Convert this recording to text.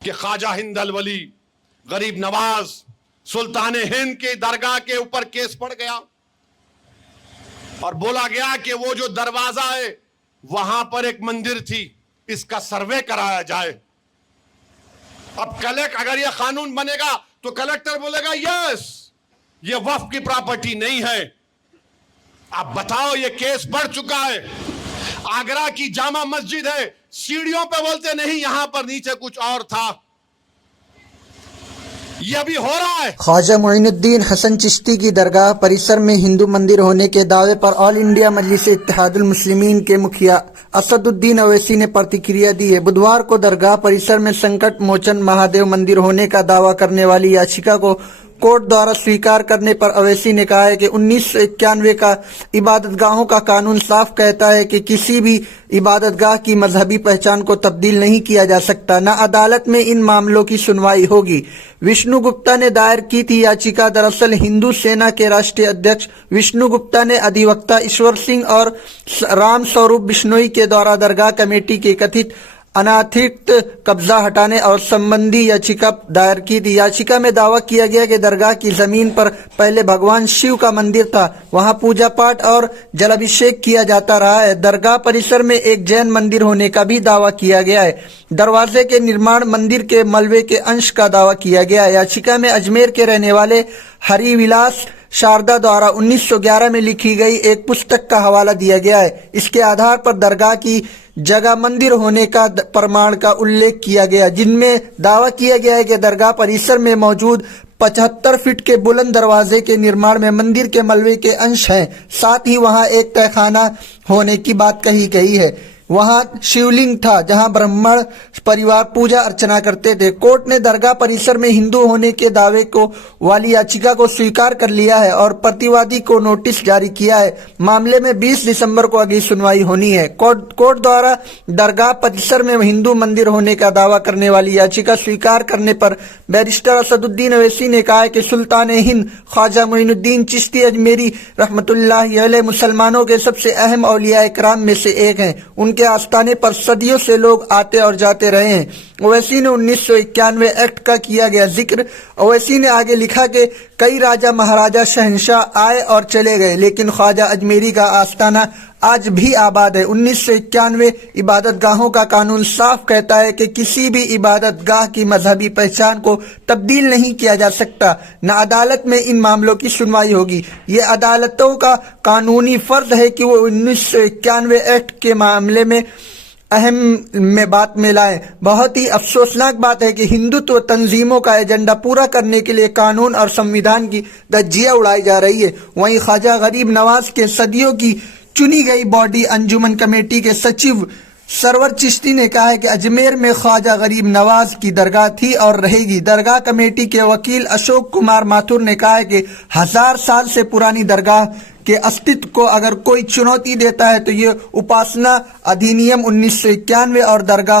कि ख्वाजा हिंद अल वली गरीब नवाज सुल्तान हिंद की दरगाह के ऊपर केस पड़ गया और बोला गया कि वो जो दरवाजा है वहां पर एक मंदिर थी, इसका सर्वे कराया जाए। अब अगर ये कानून बनेगा तो कलेक्टर बोलेगा यस ये वक्फ की प्रॉपर्टी नहीं है। अब बताओ, ये केस बढ़ चुका है। आगरा की जामा मस्जिद है, सीढ़ियों पे बोलते नहीं यहां पर नीचे कुछ और था। यह भी हो रहा है। ख्वाजा मोइनुद्दीन हसन चिश्ती की दरगाह परिसर में हिंदू मंदिर होने के दावे पर ऑल इंडिया मजलिस इत्तेहादुल मुस्लिमीन के मुखिया असदुद्दीन अवैसी ने प्रतिक्रिया दी है। बुधवार को दरगाह परिसर में संकट मोचन महादेव मंदिर होने का दावा करने वाली याचिका को कोर्ट द्वारा स्वीकार करने पर अवैसी ने कहा है कि 1991 का इबादतगाहों का कानून साफ कहता है कि किसी भी इबादतगाह की मजहबी पहचान को तब्दील नहीं किया जा सकता, न अदालत में इन मामलों की सुनवाई होगी। विष्णु गुप्ता ने दायर की थी याचिका। दरअसल हिंदू सेना के राष्ट्रीय अध्यक्ष विष्णु गुप्ता ने अधिवक्ता ईश्वर सिंह और राम स्वरूप बिश्नोई के द्वारा दरगाह कमेटी के कथित अनाधिकृत कब्जा हटाने और संबंधी याचिका दायर की थी। याचिका में दावा किया गया कि दरगाह की जमीन पर पहले भगवान शिव का मंदिर था, वहां पूजा पाठ और जलाभिषेक किया जाता रहा है। दरगाह परिसर में एक जैन मंदिर होने का भी दावा किया गया है। दरवाजे के निर्माण मंदिर के मलबे के अंश का दावा किया गया है। याचिका में अजमेर के रहने वाले हरिविलास शारदा द्वारा 1911 में लिखी गई एक पुस्तक का हवाला दिया गया है। इसके आधार पर दरगाह की जगह मंदिर होने का प्रमाण का उल्लेख किया गया, जिनमें दावा किया गया है कि दरगाह परिसर में मौजूद 75 फीट के बुलंद दरवाजे के निर्माण में मंदिर के मलबे के अंश हैं। साथ ही वहां एक तहखाना होने की बात कही गई है। वहां शिवलिंग था जहां ब्राह्मण परिवार पूजा अर्चना करते थे। कोर्ट ने दरगाह परिसर में हिंदू होने के दावे को वाली याचिका को स्वीकार कर लिया है और प्रतिवादी को नोटिस जारी किया है। मामले में 20 दिसंबर को अगली सुनवाई होनी है। कोर्ट द्वारा दरगाह परिसर में हिंदू मंदिर होने का दावा करने वाली याचिका स्वीकार करने पर बैरिस्टर असदुद्दीन अवैसी ने कहा है कि सुल्तान हिंद ख्वाजा मोइनुद्दीन चिश्ती अजमेरी रहमतुल्लाह अलैह मुसलमानों के सबसे अहम औलिया इकराम में से एक हैं। उनके आस्थाने पर सदियों से लोग आते और जाते रहे हैं। ओवैसी ने 1991 एक्ट का किया गया जिक्र। ओवैसी ने आगे लिखा कि कई राजा महाराजा शहंशाह आए और चले गए, लेकिन ख्वाजा अजमेरी का आस्थाना आज भी आबाद है। 1991 इबादतगाहों का कानून साफ कहता है कि किसी भी इबादतगाह की मजहबी पहचान को तब्दील नहीं किया जा सकता, न अदालत में इन मामलों की सुनवाई होगी। ये अदालतों का कानूनी फर्ज है कि वो 1991 एक्ट के मामले में अहम में बात में लाए। बहुत ही अफसोसनाक बात है कि हिंदुत्व तंजीमों का एजेंडा पूरा करने के लिए कानून और संविधान की धज्जियां उड़ाई जा रही है। वहीं ख्वाजा गरीब नवाज के सदियों की चुनी गई बॉडी अंजुमन कमेटी के सचिव सरवर चिश्ती ने कहा है कि अजमेर में ख्वाजा गरीब नवाज की दरगाह थी और रहेगी। दरगाह कमेटी के वकील अशोक कुमार माथुर ने कहा है कि 1000 साल से पुरानी दरगाह के अस्तित्व को अगर कोई चुनौती देता है तो ये उपासना अधिनियम 1991 और दरगाह